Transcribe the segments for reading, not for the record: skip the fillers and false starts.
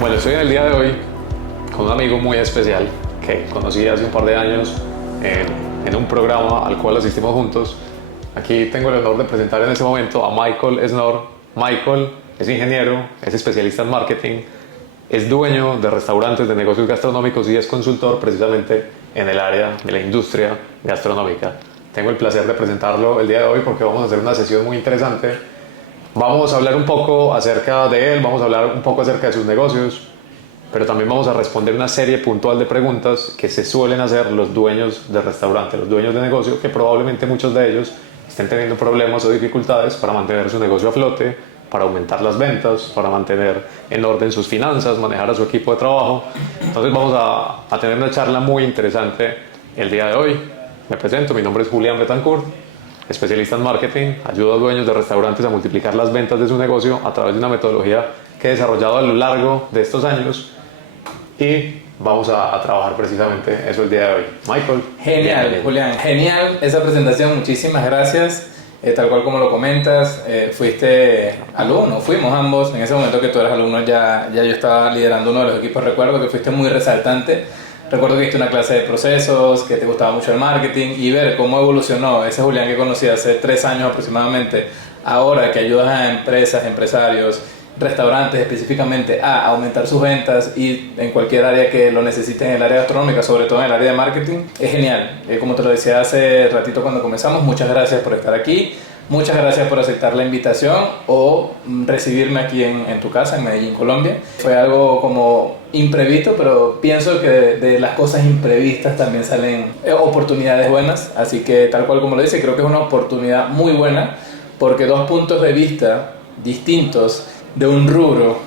Bueno, estoy en el día de hoy con un amigo muy especial que conocí hace un par de años en un programa al cual asistimos juntos. Aquí tengo el honor de presentar en este momento a Michael Snor. Michael es ingeniero, es especialista en marketing, es dueño de restaurantes de negocios gastronómicos y es consultor precisamente en el área de la industria gastronómica. Tengo el placer de presentarlo el día de hoy porque vamos a hacer una sesión muy interesante. Vamos a hablar un poco acerca de él, vamos a hablar un poco acerca de sus negocios, pero también vamos a responder una serie puntual de preguntas que se suelen hacer los dueños de restaurante, los dueños de negocio, que probablemente muchos de ellos estén teniendo problemas o dificultades para mantener su negocio a flote, para aumentar las ventas, para mantener en orden sus finanzas, manejar a su equipo de trabajo. Entonces vamos a tener una charla muy interesante el día de hoy. Me presento, mi nombre es Julián Betancourt, especialista en marketing, ayudo a dueños de restaurantes a multiplicar las ventas de su negocio a través de una metodología que he desarrollado a lo largo de estos años y vamos a trabajar precisamente eso el día de hoy. Michael. Genial, Julián, genial esa presentación, muchísimas gracias. Tal cual como lo comentas, fuiste alumno, fuimos ambos, en ese momento que tú eras alumno ya yo estaba liderando uno de los equipos, recuerdo que fuiste muy resaltante, recuerdo que diste una clase de procesos, que te gustaba mucho el marketing y ver cómo evolucionó ese Julián que conocí hace 3 años aproximadamente, ahora que ayudas a empresas, empresarios, restaurantes específicamente a aumentar sus ventas y en cualquier área que lo necesiten en el área gastronómica, sobre todo en el área de marketing, es genial. Como te lo decía hace ratito cuando comenzamos, muchas gracias por estar aquí, muchas gracias por aceptar la invitación o recibirme aquí en tu casa, en Medellín, Colombia. Fue algo como imprevisto, pero pienso que de las cosas imprevistas también salen oportunidades buenas, así que tal cual como lo dice, creo que es una oportunidad muy buena porque 2 puntos de vista distintos de un rubro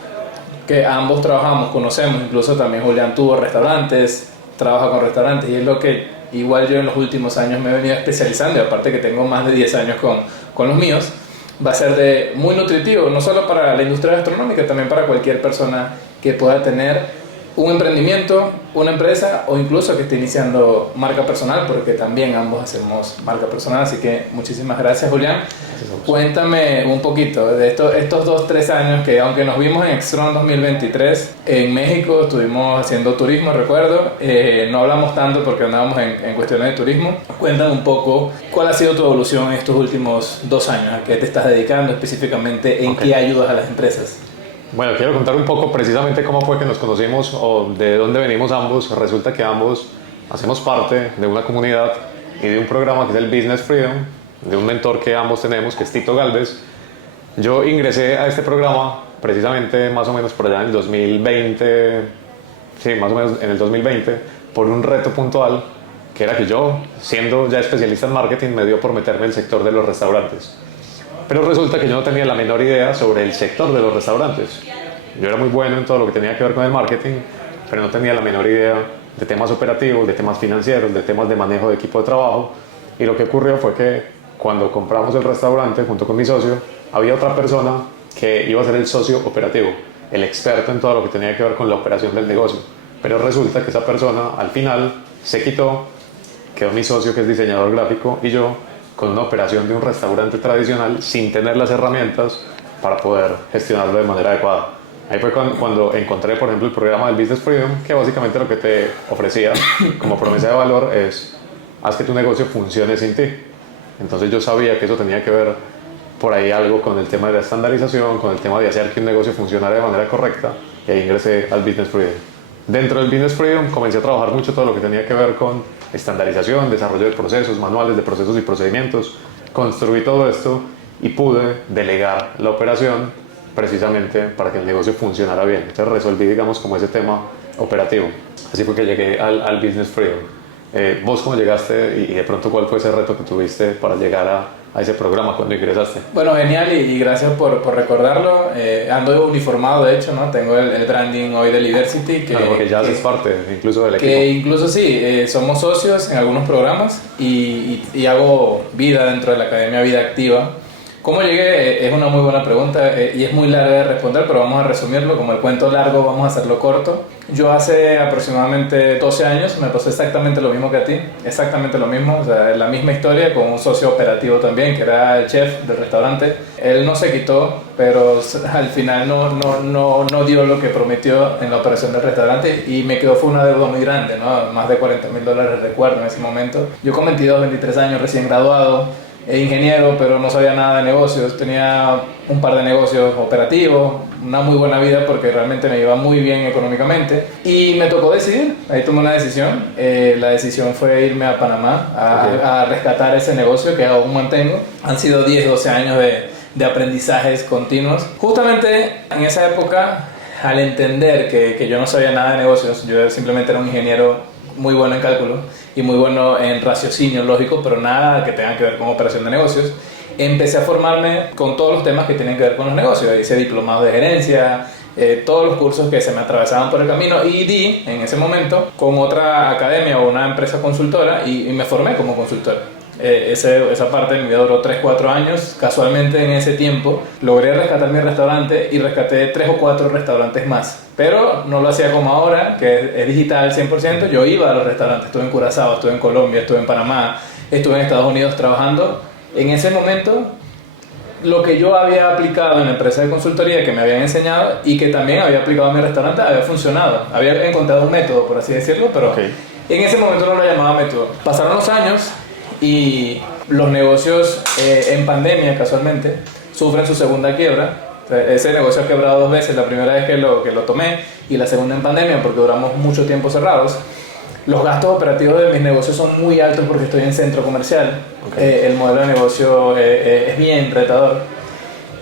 que ambos trabajamos, conocemos, incluso también Julián tuvo restaurantes, trabaja con restaurantes y es lo que igual yo en los últimos años me he venido especializando y aparte que tengo más de 10 años con los míos, va a ser muy nutritivo, no solo para la industria gastronómica, también para cualquier persona que pueda tener un emprendimiento, una empresa o incluso que esté iniciando marca personal, porque también ambos hacemos marca personal, así que muchísimas gracias, Julián. Cuéntame un poquito de estos 2-3 años que aunque nos vimos en Extron 2023 en México, estuvimos haciendo turismo, recuerdo, no hablamos tanto porque andábamos en cuestiones de turismo. Cuéntame un poco cuál ha sido tu evolución en estos últimos 2 años, a qué te estás dedicando específicamente, en qué ayudas a las empresas. Bueno, quiero contar un poco precisamente cómo fue que nos conocimos o de dónde venimos ambos. Resulta que ambos hacemos parte de una comunidad y de un programa que es el Business Freedom, de un mentor que ambos tenemos, que es Tito Galvez. Yo ingresé a este programa precisamente más o menos por allá en el 2020, sí, más o menos en el 2020, por un reto puntual, que era que yo, siendo ya especialista en marketing, me dio por meterme en el sector de los restaurantes. Pero resulta que yo no tenía la menor idea sobre el sector de los restaurantes. Yo era muy bueno en todo lo que tenía que ver con el marketing, pero no tenía la menor idea de temas operativos, de temas financieros, de temas de manejo de equipo de trabajo. Y lo que ocurrió fue que cuando compramos el restaurante junto con mi socio, había otra persona que iba a ser el socio operativo, el experto en todo lo que tenía que ver con la operación del negocio. Pero resulta que esa persona al final se quitó, quedó mi socio que es diseñador gráfico y yo con una operación de un restaurante tradicional sin tener las herramientas para poder gestionarlo de manera adecuada. Ahí fue cuando encontré, por ejemplo, el programa del Business Freedom, que básicamente lo que te ofrecía como promesa de valor es haz que tu negocio funcione sin ti. Entonces yo sabía que eso tenía que ver por ahí algo con el tema de la estandarización, con el tema de hacer que un negocio funcionara de manera correcta, y ahí ingresé al Business Freedom. Dentro del Business Freedom comencé a trabajar mucho todo lo que tenía que ver con estandarización, desarrollo de procesos, manuales de procesos y procedimientos. Construí todo esto y pude delegar la operación precisamente para que el negocio funcionara bien. Entonces resolví, digamos, como ese tema operativo. Así fue que llegué al Business Freedom. ¿Vos cómo llegaste y de pronto cuál fue ese reto que tuviste para llegar a ese programa cuando ingresaste? Bueno, genial y gracias por recordarlo. Ando uniformado, de hecho, ¿no? Tengo el branding hoy de Diversity. Claro, porque ya haces parte incluso del equipo. Que incluso sí, somos socios en algunos programas y hago vida dentro de la Academia Vida Activa. ¿Cómo llegué? Es una muy buena pregunta y es muy larga de responder, pero vamos a resumirlo. Como el cuento largo, vamos a hacerlo corto. Yo hace aproximadamente 12 años me pasó exactamente lo mismo que a ti, exactamente lo mismo, o sea, la misma historia con un socio operativo también, que era el chef del restaurante. Él no se quitó, pero al final no dio lo que prometió en la operación del restaurante y me quedó, fue una deuda muy grande, ¿no? Más de $40,000 recuerdo en ese momento. Yo con 22, 23 años, recién graduado, ingeniero, pero no sabía nada de negocios. Tenía un par de negocios operativos, una muy buena vida porque realmente me iba muy bien económicamente. Y me tocó decidir, ahí tomé una decisión. La decisión fue irme a Panamá a rescatar ese negocio que aún mantengo. Han sido 10, 12 años de aprendizajes continuos. Justamente en esa época, al entender que yo no sabía nada de negocios, yo simplemente era un ingeniero muy bueno en cálculo y muy bueno en raciocinio lógico, pero nada que tenga que ver con operación de negocios. Empecé a formarme con todos los temas que tienen que ver con los negocios. Hice diplomados de gerencia, todos los cursos que se me atravesaban por el camino y di en ese momento con otra academia o una empresa consultora y me formé como consultor. Esa parte de mi vida duró 3-4 años. Casualmente en ese tiempo logré rescatar mi restaurante y rescaté 3 o 4 restaurantes más, pero no lo hacía como ahora, que es digital 100%. Yo iba a los restaurantes, estuve en Curazao, estuve en Colombia, estuve en Panamá, estuve en Estados Unidos trabajando. En ese momento lo que yo había aplicado en la empresa de consultoría que me habían enseñado y que también había aplicado en mi restaurante había funcionado. Había encontrado un método, por así decirlo, pero en ese momento no lo llamaba método. Pasaron los años y los negocios en pandemia casualmente sufren su segunda quiebra. Ese negocio ha quebrado 2 veces, la primera vez que lo tomé y la segunda en pandemia porque duramos mucho tiempo cerrados. Los gastos operativos de mis negocios son muy altos porque estoy en centro comercial. El modelo de negocio es bien retador.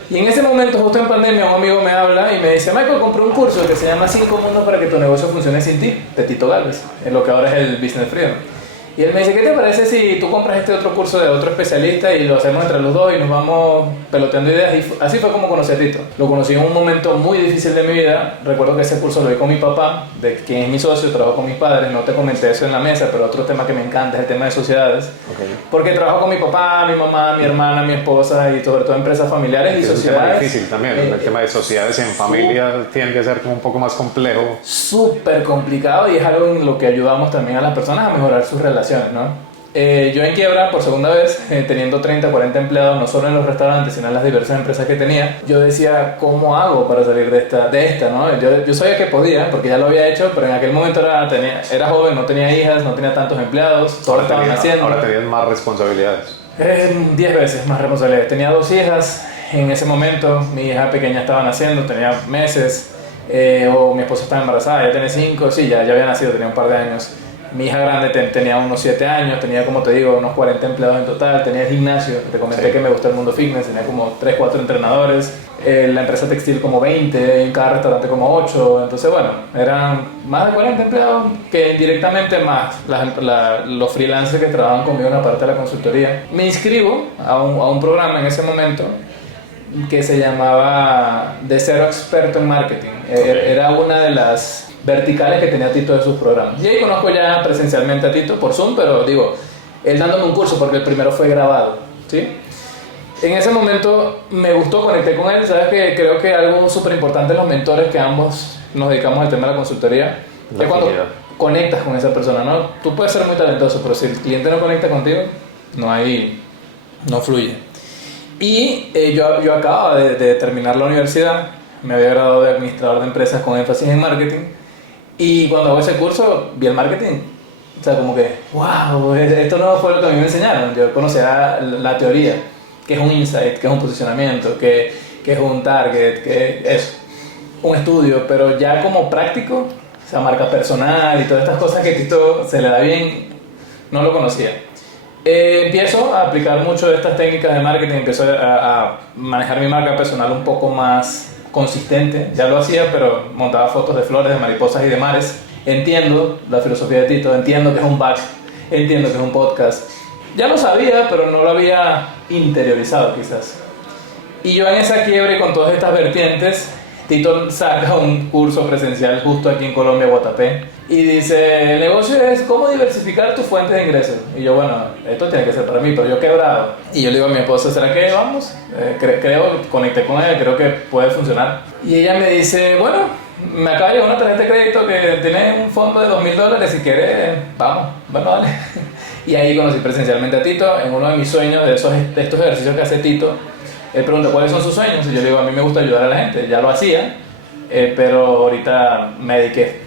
Y en ese momento, justo en pandemia, un amigo me habla y me dice: Michael, compré un curso que se llama 5 mundos para que tu negocio funcione sin ti, de Tito Gálvez, en lo que ahora es el Business Freedom. Y él me dice: ¿qué te parece si tú compras este otro curso de otro especialista y lo hacemos entre los dos y nos vamos peloteando ideas? Y así fue como conocí a Tito. Lo conocí en un momento muy difícil de mi vida. Recuerdo que ese curso lo vi con mi papá, de quien es mi socio, trabajo con mis padres. No te comenté eso en la mesa, pero otro tema que me encanta es el tema de sociedades. Porque trabajo con mi papá, mi mamá, mi hermana, mi esposa y sobre todo empresas familiares y sociedades. Es un tema difícil también. El tema de sociedades en familia tiende a ser como un poco más complejo. Súper complicado y es algo en lo que ayudamos también a las personas a mejorar sus relaciones, ¿no? Yo en quiebra por segunda vez, teniendo 30, 40 empleados, no solo en los restaurantes, sino en las diversas empresas que tenía. Yo decía: ¿cómo hago para salir de esta, ¿no? Yo sabía que podía, porque ya lo había hecho, pero en aquel momento era joven, no tenía hijas, no tenía tantos empleados, todos estaban haciendo. Ahora tenías más responsabilidades. 10 veces más responsabilidades. Tenía 2 hijas en ese momento, mi hija pequeña estaba naciendo, tenía meses, o mi esposa estaba embarazada, ya tenía 5, sí, ya había nacido, tenía un par de años. Mi hija grande tenía unos 7 años, tenía, como te digo, unos 40 empleados en total, tenía el gimnasio, te comenté que me gusta el mundo fitness, tenía como 3, 4 entrenadores, la empresa textil como 20, en cada restaurante como 8, entonces bueno, eran más de 40 empleados que indirectamente más los freelancers que trabajaban conmigo en la parte de la consultoría. Me inscribo a un programa en ese momento que se llamaba De Cero Experto en Marketing. Era una de las verticales que tenía Tito de sus programas. Y ahí conozco ya presencialmente a Tito por Zoom, pero digo, él dándome un curso porque el primero fue grabado, ¿sí? En ese momento me gustó, conecté con él. Sabes que creo que algo súper importante en los mentores que ambos nos dedicamos al tema de la consultoría es cuando conectas con esa persona, ¿no? Tú puedes ser muy talentoso, pero si el cliente no conecta contigo, no fluye. Y yo acababa de terminar la universidad, me había graduado de administrador de empresas con énfasis en marketing. Y cuando hago ese curso, vi el marketing. O sea, como que, wow, esto no fue lo que a mí me enseñaron. Yo conocía la teoría, que es un insight, que es un posicionamiento, que es un target, que es un estudio, pero ya como práctico, o sea, marca personal y todas estas cosas que a Tito se le da bien, no lo conocía. Empiezo a aplicar mucho de estas técnicas de marketing, empiezo a manejar mi marca personal un poco más consistente. Ya lo hacía, pero montaba fotos de flores, de mariposas y de mares. Entiendo la filosofía de Tito, entiendo que es un back, entiendo que es un podcast. Ya lo sabía, pero no lo había interiorizado quizás. Y yo en esa quiebre con todas estas vertientes Tito saca un curso presencial justo aquí en Colombia, Guatapé, y dice, el negocio es cómo diversificar tus fuentes de ingresos. Y yo, bueno, esto tiene que ser para mí, pero yo quebrado. Y yo le digo a mi esposa, ¿será que vamos? Conecté con ella, creo que puede funcionar. Y ella me dice, bueno, me acaba de llegar una tarjeta de crédito que tiene un fondo de $2,000, si quieres, vamos, bueno, dale. Y ahí conocí presencialmente a Tito, en uno de mis sueños, de estos ejercicios que hace Tito. Él pregunta cuáles son sus sueños, y yo le digo, a mí me gusta ayudar a la gente, ya lo hacía, pero ahorita me dediqué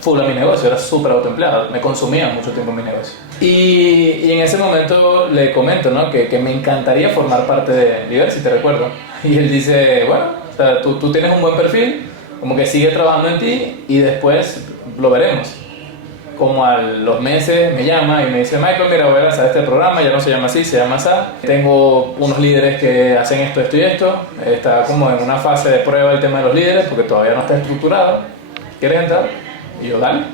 full a mi negocio, era súper autoempleado, me consumía mucho tiempo en mi negocio. Y en ese momento le comento, ¿no? que me encantaría formar parte de Diversity, recuerdo. Y él dice, bueno, o sea, tú tienes un buen perfil, como que sigue trabajando en ti y después lo veremos. Como a los meses me llama y me dice, Michael, mira, voy a lanzar este programa, ya no se llama así, se llama SA. Tengo unos líderes que hacen esto, esto y esto. Está como en una fase de prueba el tema de los líderes porque todavía no está estructurado. ¿Quieres entrar? Y yo, dale.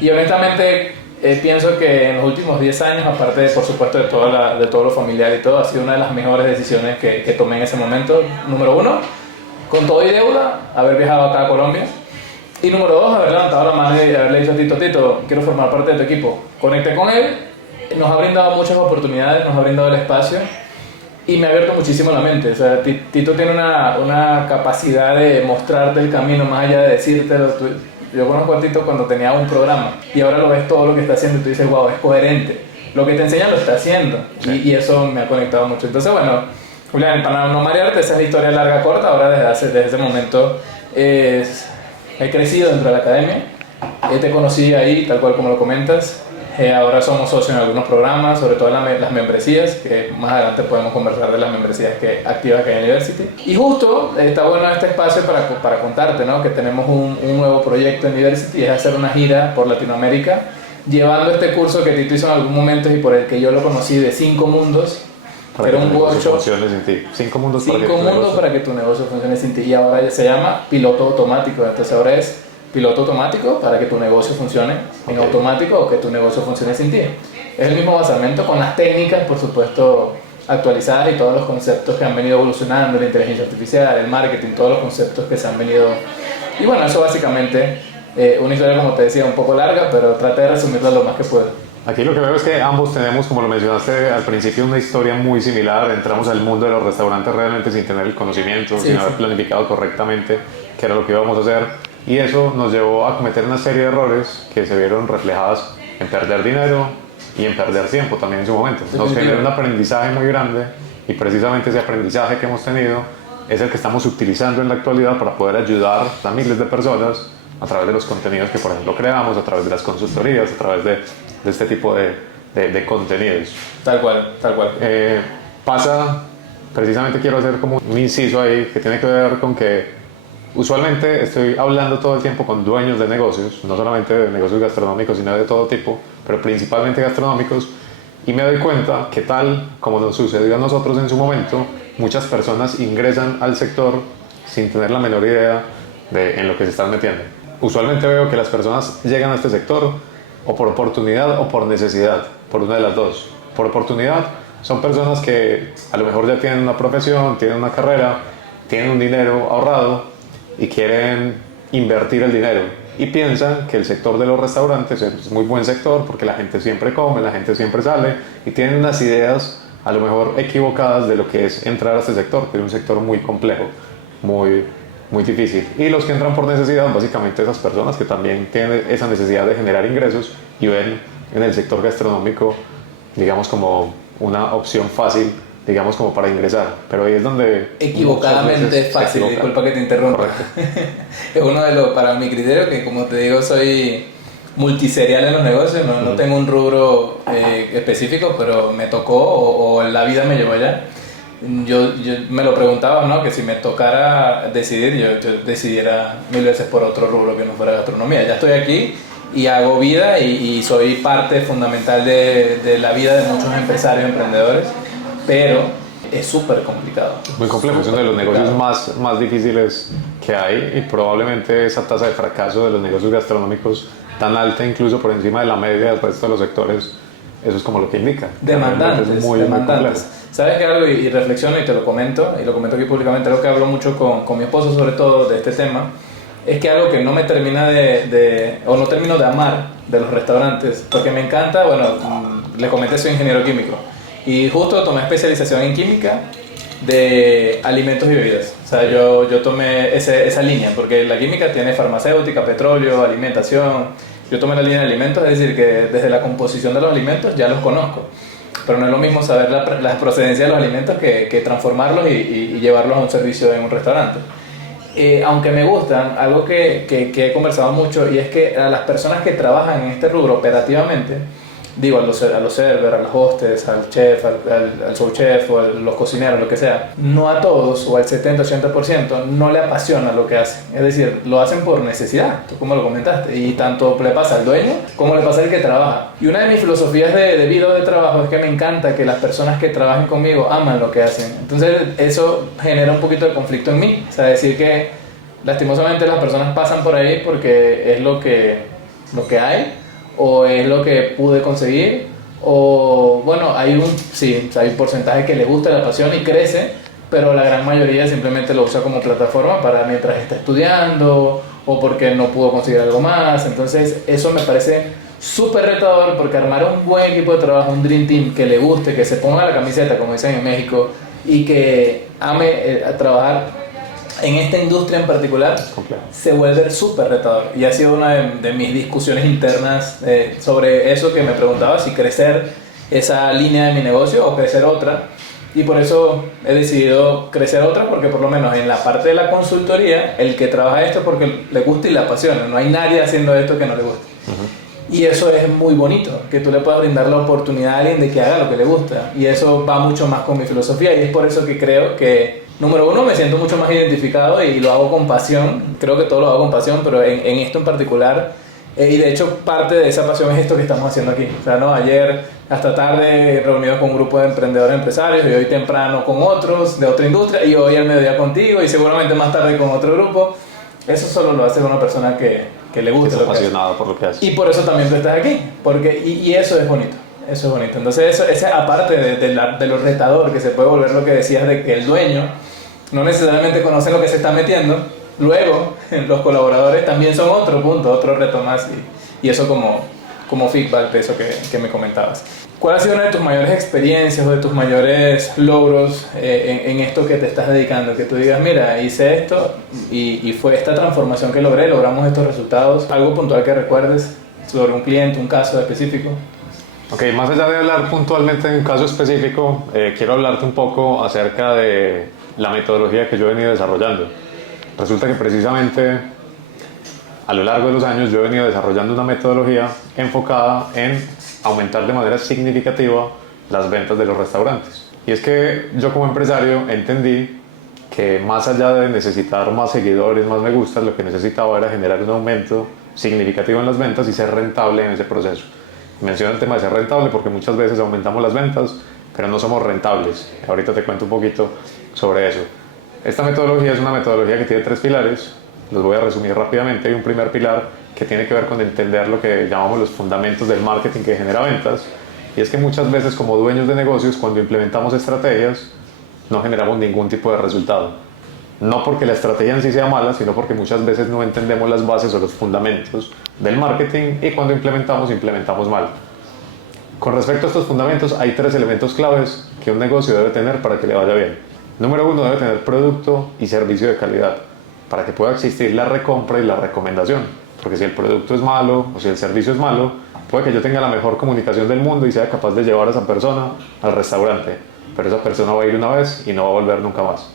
Y honestamente pienso que en los últimos 10 años, aparte de, por supuesto de todo lo familiar y todo, ha sido una de las mejores decisiones que tomé en ese momento. Número 1, con todo y deuda, haber viajado acá a Colombia. Y número 2, haber levantado la mano y haberle dicho a Tito, quiero formar parte de tu equipo. Conecté con él, nos ha brindado muchas oportunidades, nos ha brindado el espacio y me ha abierto muchísimo la mente. O sea, Tito tiene una capacidad de mostrarte el camino más allá de decírtelo. Yo conozco a Tito cuando tenía un programa y ahora lo ves todo lo que está haciendo y tú dices, wow, es coherente. Lo que te enseña lo está haciendo y eso me ha conectado mucho. Entonces, bueno, Julián, para no marearte, esa es la historia larga corta. Ahora desde ese momento he crecido dentro de la academia, te conocí ahí, tal cual como lo comentas. Ahora somos socios en algunos programas, sobre todo las membresías, que más adelante podemos conversar de las membresías activas que hay en Diversity. Y justo está bueno este espacio para contarte, ¿no? Que tenemos un nuevo proyecto en Diversity, es hacer una gira por Latinoamérica, llevando este curso que Tito hizo en algún momento y por el que yo lo conocí, de 5 mundos. Para que tu negocio funcione sin ti. 5 mundos para que tu negocio funcione sin ti. Y ahora ya se llama piloto automático. Entonces ahora es piloto automático para que tu negocio funcione en automático o que tu negocio funcione sin ti. Es el mismo basamento con las técnicas, por supuesto, actualizadas y todos los conceptos que han venido evolucionando, la inteligencia artificial, el marketing, todos los conceptos que se han venido... Y bueno, eso básicamente, una historia, como te decía, un poco larga, pero traté de resumirla lo más que puedo. Aquí lo que veo es que ambos tenemos, como lo mencionaste al principio, una historia muy similar. Entramos al mundo de los restaurantes realmente sin tener el conocimiento, sin haber planificado correctamente qué era lo que íbamos a hacer. Y eso nos llevó a cometer una serie de errores que se vieron reflejadas en perder dinero y en perder tiempo también en su momento. Nos generó un aprendizaje muy grande y precisamente ese aprendizaje que hemos tenido es el que estamos utilizando en la actualidad para poder ayudar a miles de personas a través de los contenidos que, por ejemplo, creamos, a través de las consultorías, a través de este tipo de contenidos. Tal cual. Precisamente quiero hacer como un inciso ahí que tiene que ver con que usualmente estoy hablando todo el tiempo con dueños de negocios, no solamente de negocios gastronómicos, sino de todo tipo, pero principalmente gastronómicos, y me doy cuenta que tal como nos sucedió a nosotros en su momento, muchas personas ingresan al sector sin tener la menor idea en lo que se están metiendo. Usualmente veo que las personas llegan a este sector o por oportunidad o por necesidad, por una de las dos. Por oportunidad son personas que a lo mejor ya tienen una profesión, tienen una carrera, tienen un dinero ahorrado y quieren invertir el dinero y piensan que el sector de los restaurantes es muy buen sector porque la gente siempre come, la gente siempre sale y tienen unas ideas a lo mejor equivocadas de lo que es entrar a este sector, que es un sector muy complejo, muy difícil. Y los que entran por necesidad, básicamente esas personas que también tienen esa necesidad de generar ingresos y ven en el sector gastronómico, digamos, como una opción fácil, digamos, como para ingresar. Pero ahí es donde... Equivocadamente es fácil, disculpa que te interrumpa. Es uno de los, para mi criterio, que como te digo, soy multiserial en los negocios, no tengo un rubro específico, pero me tocó o la vida me llevó allá. Yo me lo preguntaba, ¿no? Que si me tocara decidir, yo decidiera 1000 veces por otro rubro que no fuera gastronomía. Ya estoy aquí y hago vida y soy parte fundamental de la vida de muchos empresarios, emprendedores, pero es súper complicado. Muy complejo, es uno de los negocios más difíciles que hay y probablemente esa tasa de fracaso de los negocios gastronómicos tan alta, incluso por encima de la media del resto de los sectores, eso es como lo que indica. Demandantes, Es muy demandantes. ¿Sabes qué algo? Y reflexiono y te lo comento, y lo comento aquí públicamente, algo que hablo mucho con mi esposo sobre todo de este tema, es que algo que no me termina o no termino de amar de los restaurantes, porque me encanta, bueno, le comenté, soy ingeniero químico, y justo tomé especialización en química de alimentos y bebidas. O sea, yo tomé esa línea, porque la química tiene farmacéutica, petróleo, alimentación. Yo tomé la línea de alimentos, es decir, que desde la composición de los alimentos ya los conozco. Pero no es lo mismo saber la procedencia de los alimentos que transformarlos y llevarlos a un servicio en un restaurante. Aunque me gustan, algo que he conversado mucho, y es que a las personas que trabajan en este rubro operativamente, digo, a los servers, a los hostes, al chef, al subchef o a los cocineros, lo que sea, no a todos o al 70-80% no le apasiona lo que hacen. Es decir, lo hacen por necesidad, tú como lo comentaste, y tanto le pasa al dueño como le pasa al que trabaja. Y una de mis filosofías de vida o de trabajo es que me encanta que las personas que trabajen conmigo aman lo que hacen. Entonces eso genera un poquito de conflicto en mí, o sea, decir que lastimosamente las personas pasan por ahí porque es lo que hay, o es lo que pude conseguir, o bueno, hay un porcentaje que le gusta, la pasión y crece, pero la gran mayoría simplemente lo usa como plataforma para mientras está estudiando o porque no pudo conseguir algo más. Entonces eso me parece súper retador, porque armar un buen equipo de trabajo, un dream team que le guste, que se ponga la camiseta como dicen en México y que ame trabajar en esta industria en particular, se vuelve súper retador. Y ha sido una de mis discusiones internas sobre eso, que me preguntaba si crecer esa línea de mi negocio o crecer otra. Y por eso he decidido crecer otra, porque por lo menos en la parte de la consultoría, el que trabaja esto porque le gusta y le apasiona. No hay nadie haciendo esto que no le guste. Y eso es muy bonito, que tú le puedas brindar la oportunidad a alguien de que haga lo que le gusta. Y eso va mucho más con mi filosofía, y es por eso que creo que, número uno, me siento mucho más identificado y lo hago con pasión. Creo que todo lo hago con pasión, pero en esto en particular, y de hecho parte de esa pasión es esto que estamos haciendo aquí. O sea, ¿no? Ayer hasta tarde reunidos con un grupo de emprendedores empresarios, y hoy temprano con otros de otra industria, y hoy al mediodía contigo, y seguramente más tarde con otro grupo. Eso solo lo hace una persona que le gusta, que es apasionado por lo que hace. Y por eso también tú estás aquí, porque, y eso es bonito. Eso es bonito. Entonces, eso aparte de lo retador que se puede volver, lo que decías de que el dueño no necesariamente conoce lo que se está metiendo, luego los colaboradores también son otro punto, otro reto más, y eso como feedback de eso que me comentabas. ¿Cuál ha sido una de tus mayores experiencias o de tus mayores logros en esto que te estás dedicando? Que tú digas, mira, hice esto y fue esta transformación que logramos estos resultados. ¿Algo puntual que recuerdes sobre un cliente, un caso específico? Ok, más allá de hablar puntualmente de un caso específico, quiero hablarte un poco acerca de la metodología que yo he venido desarrollando. Resulta que precisamente a lo largo de los años yo he venido desarrollando una metodología enfocada en aumentar de manera significativa las ventas de los restaurantes. Y es que yo como empresario entendí que más allá de necesitar más seguidores, más me gustas, lo que necesitaba era generar un aumento significativo en las ventas y ser rentable en ese proceso. Menciono el tema de ser rentable porque muchas veces aumentamos las ventas, pero no somos rentables. Ahorita te cuento un poquito sobre eso. Esta metodología es una metodología que tiene 3 pilares, los voy a resumir rápidamente. Hay un primer pilar que tiene que ver con entender lo que llamamos los fundamentos del marketing que genera ventas, y es que muchas veces como dueños de negocios, cuando implementamos estrategias, no generamos ningún tipo de resultado. No porque la estrategia en sí sea mala, sino porque muchas veces no entendemos las bases o los fundamentos del marketing, y cuando implementamos mal. Con respecto a estos fundamentos, hay 3 elementos claves que un negocio debe tener para que le vaya bien. Número 1, debe tener producto y servicio de calidad, para que pueda existir la recompra y la recomendación. Porque si el producto es malo o si el servicio es malo, puede que yo tenga la mejor comunicación del mundo y sea capaz de llevar a esa persona al restaurante, pero esa persona va a ir una vez y no va a volver nunca más.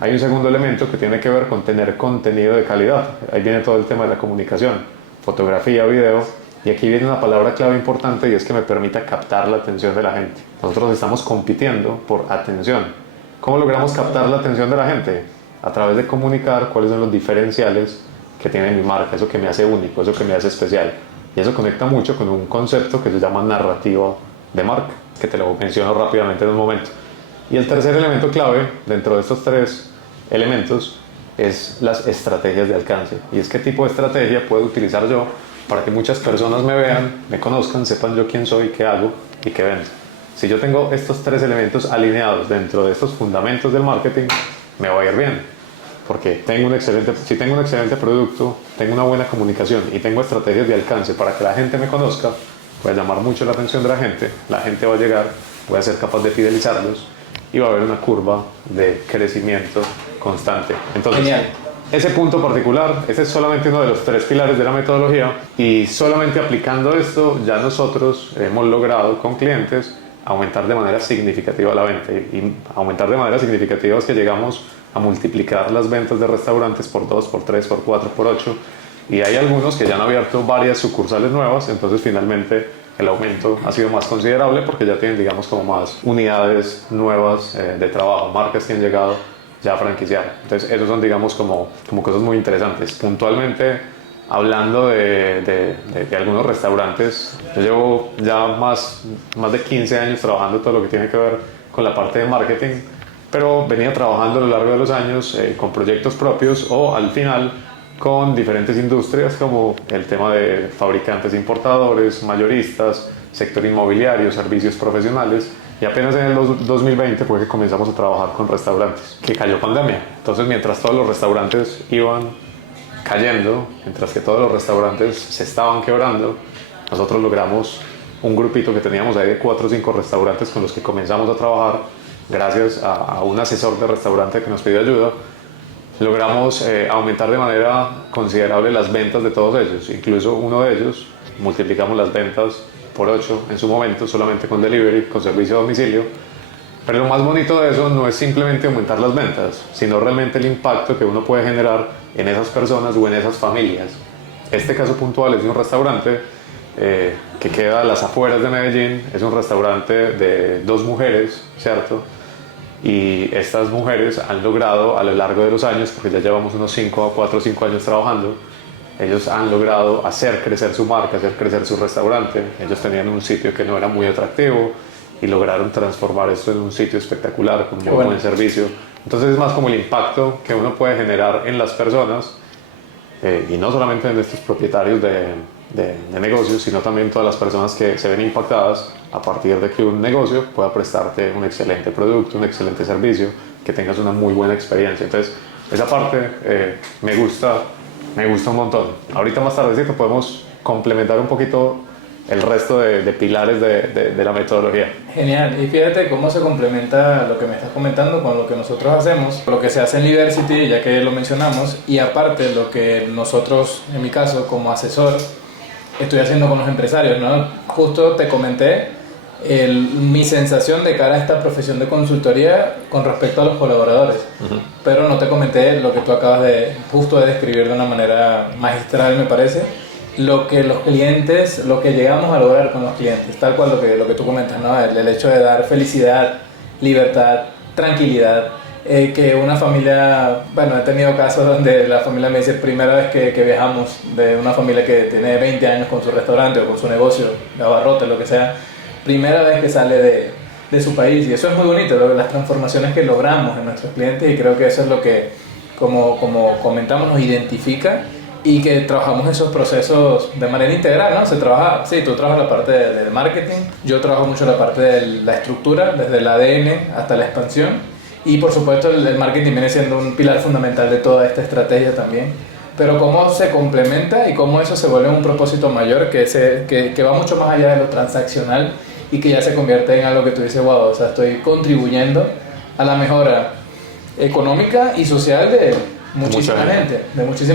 Hay un segundo elemento que tiene que ver con tener contenido de calidad. Ahí viene todo el tema de la comunicación, fotografía, video, y aquí viene una palabra clave importante, y es que me permita captar la atención de la gente. Nosotros estamos compitiendo por atención. ¿Cómo logramos captar la atención de la gente? A través de comunicar cuáles son los diferenciales que tiene mi marca, eso que me hace único, eso que me hace especial. Y eso conecta mucho con un concepto que se llama narrativa de marca, que te lo menciono rápidamente en un momento. Y el tercer elemento clave dentro de estos 3 elementos es las estrategias de alcance. Y es qué tipo de estrategia puedo utilizar yo para que muchas personas me vean, me conozcan, sepan yo quién soy, qué hago, y qué vendo. Si yo tengo estos tres elementos alineados dentro de estos fundamentos del marketing, me va a ir bien. Porque si tengo un excelente producto, tengo una buena comunicación y tengo estrategias de alcance para que la gente me conozca, voy a llamar mucho la atención de la gente va a llegar, voy a ser capaz de fidelizarlos y va a haber una curva de crecimiento constante. Entonces, Genial. Ese punto particular, ese es solamente uno de los tres pilares de la metodología y solamente aplicando esto ya nosotros hemos logrado con clientes aumentar de manera significativa la venta y aumentar de manera significativa es que llegamos a multiplicar las ventas de restaurantes por 2, por 3, por 4, por 8 y hay algunos que ya han abierto varias sucursales nuevas, entonces finalmente el aumento ha sido más considerable porque ya tienen, digamos, como más unidades nuevas de trabajo, marcas que han llegado ya a franquiciar. Entonces, esos son, digamos, como cosas muy interesantes. Puntualmente, hablando de algunos restaurantes, yo llevo ya más de 15 años trabajando todo lo que tiene que ver con la parte de marketing, pero venía trabajando a lo largo de los años con proyectos propios o al final con diferentes industrias como el tema de fabricantes importadores, mayoristas, sector inmobiliario, servicios profesionales y apenas en el 2020 fue que comenzamos a trabajar con restaurantes, que cayó pandemia. Entonces mientras todos los restaurantes iban cayendo, mientras que todos los restaurantes se estaban quebrando, nosotros logramos un grupito que teníamos ahí de 4 o 5 restaurantes con los que comenzamos a trabajar gracias a un asesor de restaurante que nos pidió ayuda. Logramos aumentar de manera considerable las ventas de todos ellos, incluso uno de ellos multiplicamos las ventas por 8 en su momento solamente con delivery, con servicio a domicilio. Pero lo más bonito de eso no es simplemente aumentar las ventas, sino realmente el impacto que uno puede generar en esas personas o en esas familias. Este caso puntual es de un restaurante que queda a las afueras de Medellín, es un restaurante de 2 mujeres, ¿cierto? Y estas mujeres han logrado a lo largo de los años, porque ya llevamos unos 4 o 5 años trabajando, ellos han logrado hacer crecer su marca, hacer crecer su restaurante. Ellos tenían un sitio que no era muy atractivo y lograron transformar esto en un sitio espectacular, con muy buen servicio. Entonces es más como el impacto que uno puede generar en las personas y no solamente en estos propietarios de negocios, sino también todas las personas que se ven impactadas a partir de que un negocio pueda prestarte un excelente producto, un excelente servicio, que tengas una muy buena experiencia. Entonces esa parte me gusta un montón. Ahorita más tardecito podemos complementar un poquito el resto de pilares de la metodología. Genial, y fíjate cómo se complementa lo que me estás comentando con lo que nosotros hacemos, lo que se hace en Liversity, ya que lo mencionamos, y aparte lo que nosotros, en mi caso, como asesor, estoy haciendo con los empresarios, ¿no? Justo te comenté mi sensación de cara a esta profesión de consultoría con respecto a los colaboradores, pero no te comenté lo que tú acabas justo de describir de una manera magistral, me parece, lo que los clientes, lo que llegamos a lograr con los clientes, tal cual lo que tú comentas, ¿no? El hecho de dar felicidad, libertad, tranquilidad, que una familia, bueno, he tenido casos donde la familia me dice, primera vez que viajamos, de una familia que tiene 20 años con su restaurante o con su negocio, de abarrotes, lo que sea, primera vez que sale de su país, y eso es muy bonito, las transformaciones que logramos en nuestros clientes, y creo que eso es lo que, como comentamos, nos identifica, y que trabajamos esos procesos de manera integral, ¿no? Se trabaja, sí, tú trabajas la parte del marketing, yo trabajo mucho la parte de la estructura, desde el ADN hasta la expansión, y por supuesto el marketing viene siendo un pilar fundamental de toda esta estrategia también, pero cómo se complementa y cómo eso se vuelve un propósito mayor que va mucho más allá de lo transaccional y que ya se convierte en algo que tú dices, wow, o sea, estoy contribuyendo a la mejora económica y social de muchísima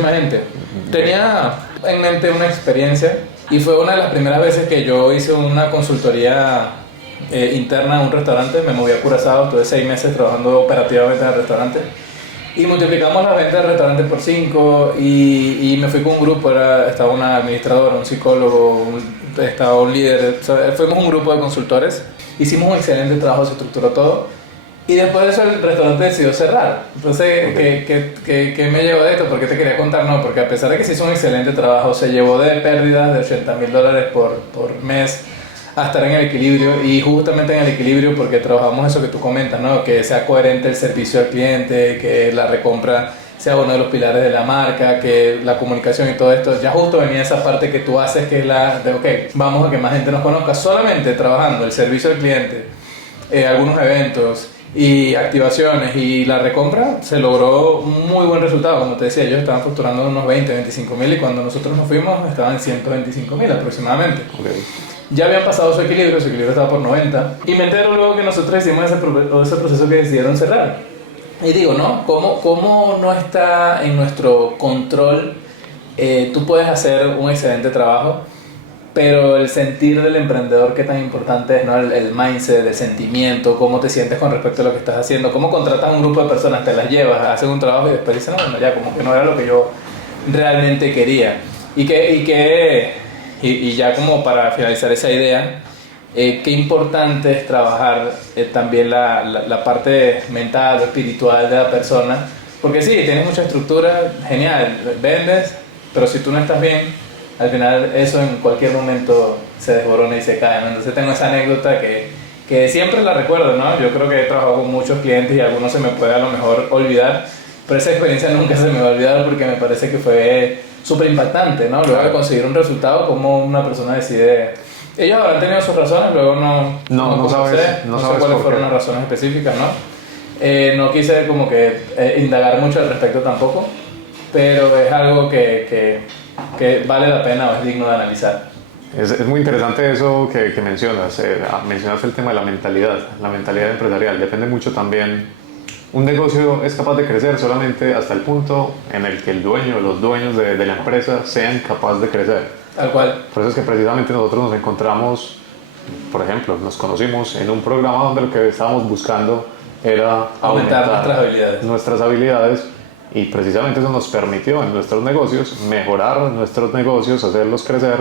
gente. Tenía en mente una experiencia y fue una de las primeras veces que yo hice una consultoría interna a un restaurante. Me moví a Curazao, tuve 6 meses trabajando operativamente en el restaurante y multiplicamos la venta del restaurante por 5 y me fui con un grupo, estaba una administradora, un psicólogo, estaba un líder, fuimos un grupo de consultores, hicimos un excelente trabajo, se estructuró todo. Y después de eso el restaurante decidió cerrar. Entonces, ¿qué me llevó de esto? ¿Por qué te quería contar? No, porque a pesar de que se hizo un excelente trabajo, se llevó de pérdidas de $80,000 por mes a estar en el equilibrio. Y justamente en el equilibrio porque trabajamos eso que tú comentas, ¿no? Que sea coherente el servicio al cliente, que la recompra sea uno de los pilares de la marca, que la comunicación y todo esto. Ya justo venía esa parte que tú haces, que es la de, ok, vamos a que más gente nos conozca, solamente trabajando el servicio al cliente, algunos eventos y activaciones y la recompra, se logró un muy buen resultado. Como te decía, ellos estaban facturando unos 20, 25 mil y cuando nosotros nos fuimos estaban en 125 mil aproximadamente. Okay. Ya habían pasado su equilibrio estaba por 90 y me entero luego que nosotros hicimos ese proceso que decidieron cerrar. Y digo, ¿no? ¿Cómo no está en nuestro control? Tú puedes hacer un excelente trabajo, pero el sentir del emprendedor, qué tan importante es, ¿no? El mindset, el sentimiento, cómo te sientes con respecto a lo que estás haciendo, cómo contratas a un grupo de personas, te las llevas, hacen un trabajo y después dicen, no, bueno, ya como que no era lo que yo realmente quería. Y ya como para finalizar esa idea, qué importante es trabajar también la parte mental o espiritual de la persona, porque sí, tienes mucha estructura, genial, vendes, pero si tú no estás bien, al final eso en cualquier momento se desborona y se cae, ¿no? Entonces tengo esa anécdota que siempre la recuerdo, ¿no? Yo creo que he trabajado con muchos clientes y algunos se me puede a lo mejor olvidar, pero esa experiencia nunca se me va a olvidar porque me parece que fue súper impactante, ¿no? Luego de conseguir un resultado, como una persona decide... Ellos habrán tenido sus razones, luego no sabes cuáles fueron las razones específicas, ¿no? No quise como que indagar mucho al respecto tampoco, pero es algo que vale la pena o es digno de analizar. Es muy interesante eso que mencionas. Mencionas el tema de la mentalidad empresarial. Depende mucho también. Un negocio es capaz de crecer solamente hasta el punto en el que el dueño o los dueños de la empresa sean capaces de crecer. Tal cual. Por eso es que precisamente nosotros nos encontramos, por ejemplo, nos conocimos en un programa donde lo que estábamos buscando era aumentar nuestras habilidades y precisamente eso nos permitió en nuestros negocios mejorar nuestros negocios, hacerlos crecer,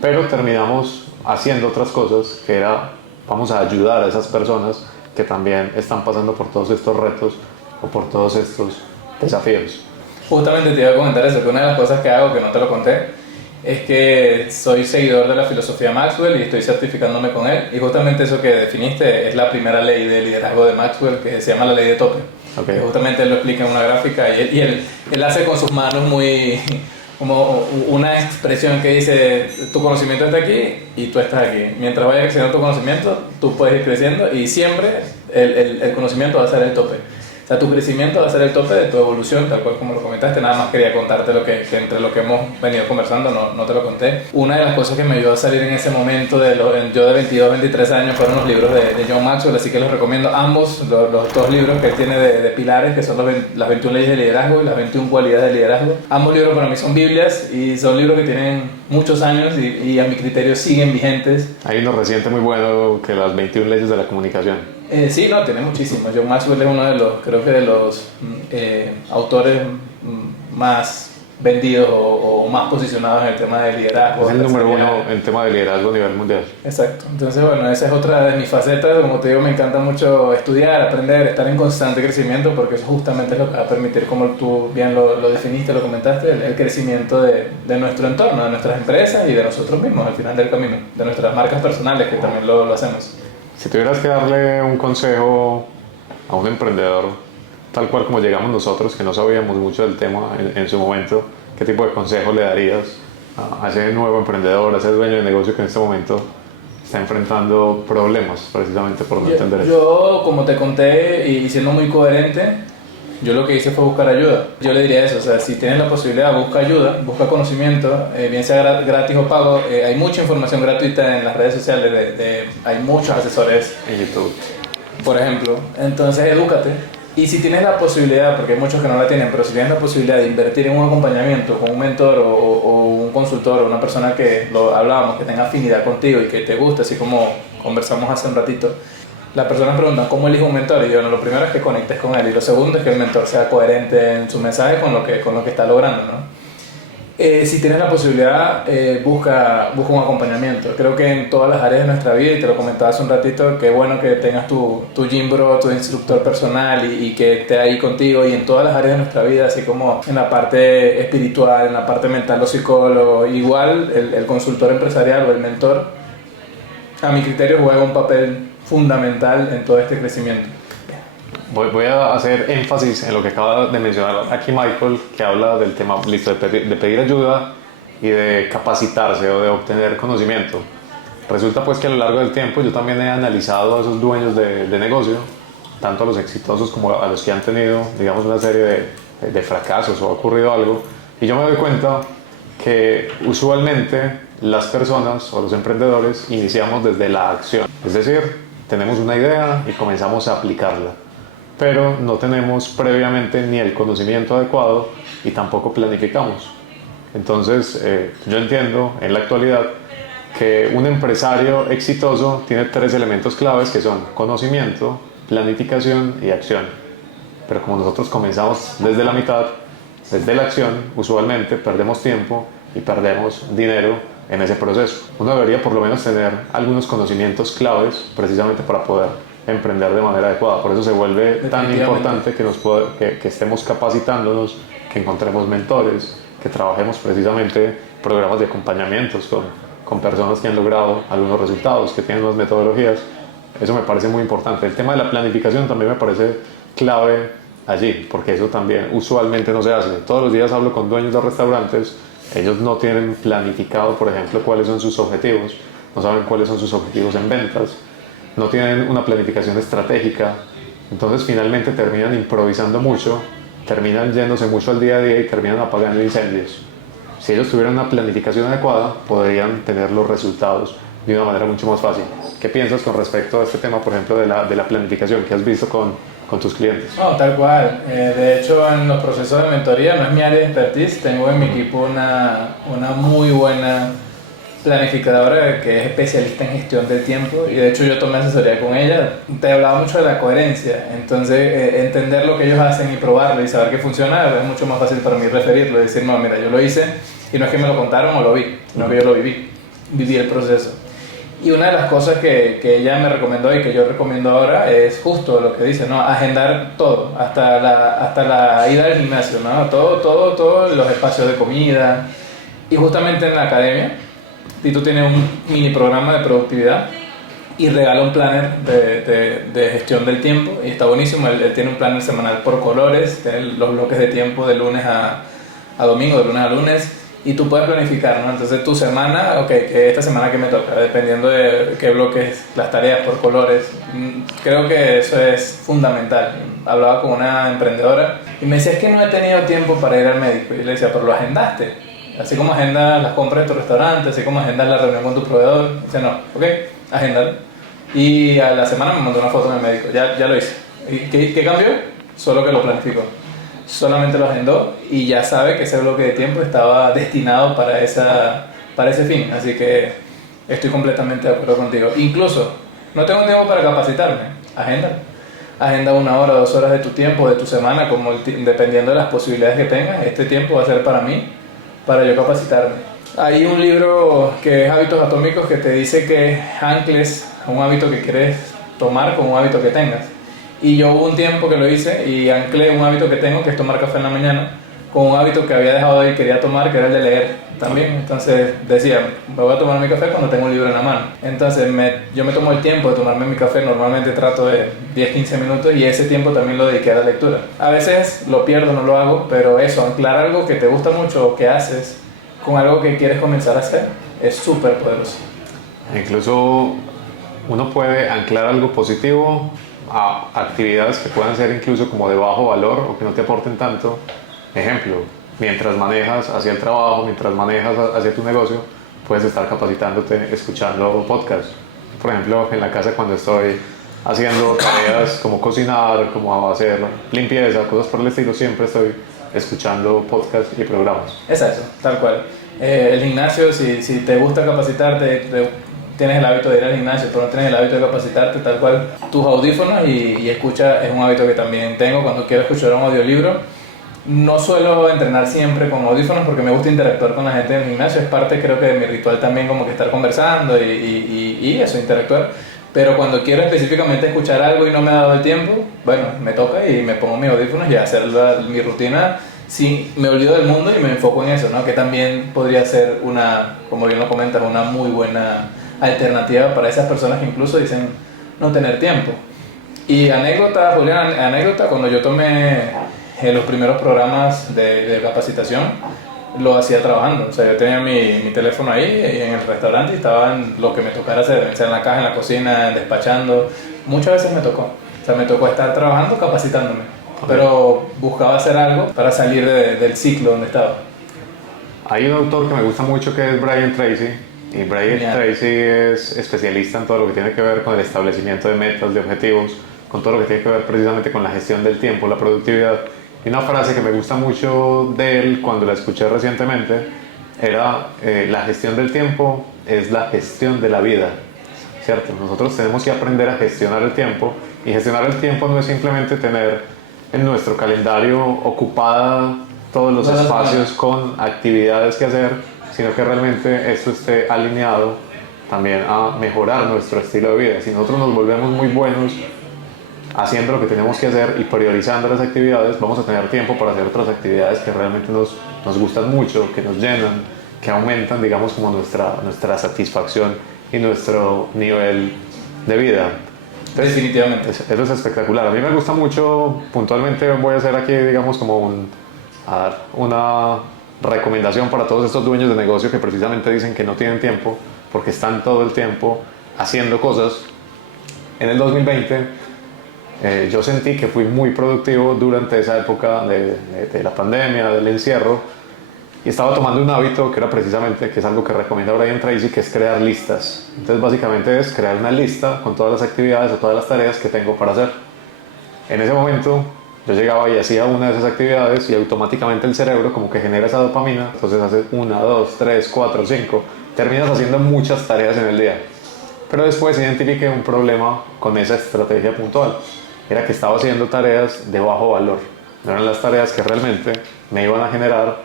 pero terminamos haciendo otras cosas que era, vamos a ayudar a esas personas que también están pasando por todos estos retos o por todos estos desafíos. Justamente te iba a comentar eso, que una de las cosas que hago, que no te lo conté, es que soy seguidor de la filosofía Maxwell y estoy certificándome con él, y justamente eso que definiste es la primera ley de liderazgo de Maxwell, que se llama la ley de tope. Okay. Justamente él lo explica en una gráfica y él hace con sus manos muy como una expresión que dice tu conocimiento está aquí y tú estás aquí. Mientras vaya creciendo tu conocimiento, tú puedes ir creciendo y siempre el conocimiento va a ser el tope. O sea, tu crecimiento va a ser el tope de tu evolución, tal cual como lo comentaste. Nada más quería contarte que entre lo que hemos venido conversando, no te lo conté. Una de las cosas que me ayudó a salir en ese momento, yo de 22, 23 años, fueron los libros de John Maxwell, así que los recomiendo ambos, los dos libros que él tiene de pilares, que son las 21 leyes de liderazgo y las 21 cualidades de liderazgo. Ambos libros para mí son Biblias y son libros que tienen muchos años y a mi criterio siguen vigentes. Hay uno reciente muy bueno, que las 21 leyes de la comunicación. Sí, no, tiene muchísimos. John Maxwell es uno de los, creo que de los autores más vendidos o más posicionados en el tema de liderazgo. Es el número uno en tema de liderazgo a nivel mundial. Exacto. Entonces, bueno, esa es otra de mis facetas. Como te digo, me encanta mucho estudiar, aprender, estar en constante crecimiento, porque eso justamente es lo que va a permitir, como tú bien lo definiste, lo comentaste, el crecimiento de nuestro entorno, de nuestras empresas y de nosotros mismos al final del camino, de nuestras marcas personales, que también lo hacemos. Si tuvieras que darle un consejo a un emprendedor, tal cual como llegamos nosotros, que no sabíamos mucho del tema en su momento, ¿qué tipo de consejo le darías a ese nuevo emprendedor, a ese dueño de negocio que en este momento está enfrentando problemas precisamente por no entender eso? Yo, como te conté, y siendo muy coherente, yo lo que hice fue buscar ayuda. Yo le diría eso, o sea, si tienes la posibilidad, busca ayuda, busca conocimiento, bien sea gratis o pago. Hay mucha información gratuita en las redes sociales, hay muchos asesores. En YouTube. Por ejemplo, entonces edúcate. Y si tienes la posibilidad, porque hay muchos que no la tienen, pero si tienes la posibilidad de invertir en un acompañamiento con un mentor o un consultor o una persona que lo hablábamos, que tenga afinidad contigo y que te guste, así como conversamos hace un ratito, las personas preguntan ¿cómo elijo un mentor? Y yo, no, lo primero es que conectes con él y lo segundo es que el mentor sea coherente en su mensaje con lo que está logrando, ¿no? Si tienes la posibilidad, busca un acompañamiento. Creo que en todas las áreas de nuestra vida, y te lo comentaba hace un ratito, que es bueno que tengas tu gym bro, tu instructor personal y que esté ahí contigo, y en todas las áreas de nuestra vida, así como en la parte espiritual, en la parte mental, los psicólogos, igual el consultor empresarial o el mentor, a mi criterio juega un papel fundamental en todo este crecimiento. voy a hacer énfasis en lo que acaba de mencionar aquí Michael, que habla del tema listo, de pedir ayuda y de capacitarse o de obtener conocimiento. Resulta pues que a lo largo del tiempo yo también he analizado a esos dueños de negocio, tanto a los exitosos como a los que han tenido, digamos, una serie de fracasos o ha ocurrido algo, y yo me doy cuenta que usualmente las personas o los emprendedores iniciamos desde la acción, es decir, tenemos una idea y comenzamos a aplicarla, pero no tenemos previamente ni el conocimiento adecuado y tampoco planificamos. Entonces, yo entiendo en la actualidad que un empresario exitoso tiene 3 elementos claves que son conocimiento, planificación y acción. Pero como nosotros comenzamos desde la mitad, desde la acción, usualmente perdemos tiempo y perdemos dinero en ese proceso. Uno debería por lo menos tener algunos conocimientos claves precisamente para poder emprender de manera adecuada. Por eso se vuelve tan importante que estemos capacitándonos, que encontremos mentores, que trabajemos precisamente programas de acompañamientos con personas que han logrado algunos resultados, que tienen unas metodologías. Eso me parece muy importante. El tema de la planificación también me parece clave allí, porque eso también usualmente no se hace. Todos los días hablo con dueños de restaurantes, ellos no tienen planificado, por ejemplo, cuáles son sus objetivos, no saben cuáles son sus objetivos en ventas, no tienen una planificación estratégica, entonces finalmente terminan improvisando mucho, terminan yéndose mucho al día a día y terminan apagando incendios. Si ellos tuvieran una planificación adecuada, podrían tener los resultados de una manera mucho más fácil. ¿Qué piensas con respecto a este tema, por ejemplo, de la planificación que has visto con tus clientes? No, tal cual. De hecho, en los procesos de mentoría no es mi área de expertise. Tengo en mi equipo una muy buena planificadora que es especialista en gestión del tiempo y de hecho yo tomé asesoría con ella. Te hablaba mucho de la coherencia, entonces entender lo que ellos hacen y probarlo y saber que funciona es mucho más fácil para mí referirlo y decir, no, mira, yo lo hice y no es que me lo contaron o lo vi, sino que yo lo viví el proceso. Y una de las cosas que ella me recomendó y que yo recomiendo ahora es justo lo que dice, ¿no? Agendar todo, hasta la ida al gimnasio, ¿no? Todo, los espacios de comida. Y justamente en la academia, Tito tiene un mini programa de productividad y regala un planner de gestión del tiempo y está buenísimo. Él tiene un planner semanal por colores, tiene los bloques de tiempo de lunes a domingo, de lunes a lunes, y tú puedes planificar, ¿no? Entonces tu semana, ok, esta semana que me toca, dependiendo de qué bloques, las tareas por colores. Creo que eso es fundamental. Hablaba con una emprendedora y me decía, es que no he tenido tiempo para ir al médico. Y le decía, pero lo agendaste. Así como agendas las compras de tu restaurante, así como agendas la reunión con tu proveedor. Dice, no, ok, agéndalo. Y a la semana me mandó una foto del médico, ya lo hice. ¿Y qué cambió? Solo que lo planificó. Solamente lo agendó y ya sabe que ese bloque de tiempo estaba destinado para ese fin. Así que estoy completamente de acuerdo contigo. Incluso, no tengo tiempo para capacitarme, agéndalo. Agenda 1 hora, 2 horas de tu tiempo, de tu semana, como dependiendo de las posibilidades que tengas. Este tiempo va a ser para mí, para yo capacitarme. Hay un libro que es Hábitos Atómicos que te dice que ancles un hábito que quieres tomar con un hábito que tengas. Y yo hubo un tiempo que lo hice y anclé un hábito que tengo, que es tomar café en la mañana, con un hábito que había dejado y quería tomar, que era el de leer también. Entonces decía, me voy a tomar mi café cuando tengo un libro en la mano. Entonces yo me tomo el tiempo de tomarme mi café, normalmente trato de 10-15 minutos y ese tiempo también lo dediqué a la lectura. A veces lo pierdo, no lo hago, pero eso, anclar algo que te gusta mucho o que haces con algo que quieres comenzar a hacer es súper poderoso. Incluso uno puede anclar algo positivo a actividades que puedan ser incluso como de bajo valor o que no te aporten tanto. Ejemplo, mientras manejas hacia el trabajo, mientras manejas hacia tu negocio, puedes estar capacitándote escuchando podcasts. Por ejemplo, en la casa cuando estoy haciendo tareas como cocinar, como hacer limpieza, cosas por el estilo, siempre estoy escuchando podcasts y programas. Es eso, tal cual. El gimnasio, si te gusta capacitarte, tienes el hábito de ir al gimnasio, pero no tienes el hábito de capacitarte, tal cual, tus audífonos y escucha es un hábito que también tengo cuando quiero escuchar un audiolibro. No suelo entrenar siempre con audífonos porque me gusta interactuar con la gente en el gimnasio, es parte creo que de mi ritual también como que estar conversando y eso, interactuar. Pero cuando quiero específicamente escuchar algo y no me ha dado el tiempo, bueno, me toca y me pongo mis audífonos y hacer mi rutina. Sí, me olvido del mundo y me enfoco en eso, ¿no? Que también podría ser como bien lo comentas, una muy buena alternativa para esas personas que incluso dicen no tener tiempo. Y anécdota, Julián, anécdota, cuando yo tomé los primeros programas de capacitación, lo hacía trabajando. O sea, yo tenía mi teléfono ahí en el restaurante y estaba en lo que me tocara hacer, sea en la caja, en la cocina, despachando. Muchas veces me tocó. O sea, me tocó estar trabajando, capacitándome. Pero buscaba hacer algo para salir del ciclo donde estaba. Hay un autor que me gusta mucho que es Brian Tracy, y Brian Tracy es especialista en todo lo que tiene que ver con el establecimiento de metas, de objetivos, con todo lo que tiene que ver precisamente con la gestión del tiempo, la productividad. Y una frase que me gusta mucho de él cuando la escuché recientemente era la gestión del tiempo es la gestión de la vida, ¿cierto? Nosotros tenemos que aprender a gestionar el tiempo, y gestionar el tiempo no es simplemente tener en nuestro calendario ocupada todos los espacios con actividades que hacer, sino que realmente esto esté alineado también a mejorar nuestro estilo de vida. Si nosotros nos volvemos muy buenos haciendo lo que tenemos que hacer y priorizando las actividades, vamos a tener tiempo para hacer otras actividades que realmente nos gustan mucho, que nos llenan, que aumentan, digamos, como nuestra satisfacción y nuestro nivel de vida. Entonces, definitivamente. Eso es espectacular. A mí me gusta mucho, puntualmente voy a hacer aquí, digamos, como a dar una recomendación para todos estos dueños de negocio que precisamente dicen que no tienen tiempo porque están todo el tiempo haciendo cosas. En el 2020 yo sentí que fui muy productivo durante esa época de la pandemia, del encierro, y estaba tomando un hábito que era precisamente, que es algo que recomienda Brian Tracy, que es crear listas. Entonces básicamente es crear una lista con todas las actividades o todas las tareas que tengo para hacer. En ese momento yo llegaba y hacía una de esas actividades y automáticamente el cerebro como que genera esa dopamina, entonces haces 1, 2, 3, 4, 5, terminas haciendo muchas tareas en el día. Pero después identifiqué un problema con esa estrategia puntual, era que estaba haciendo tareas de bajo valor, no eran las tareas que realmente me iban a generar,